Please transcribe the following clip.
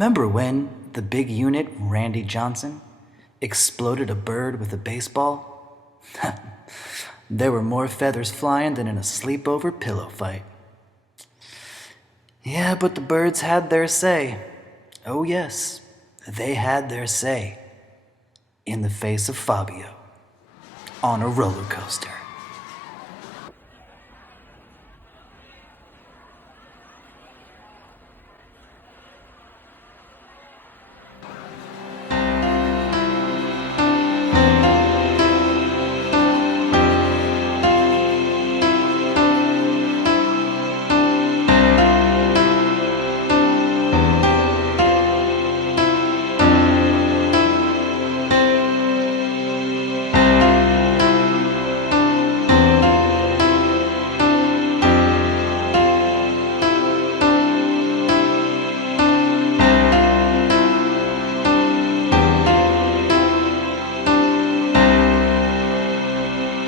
Remember when the big unit, Randy Johnson, exploded a bird with a baseball? There were more feathers flying than in a sleepover pillow fight. Yeah, but the birds had their say. Oh yes, they had their say. In the face of Fabio. On a roller coaster.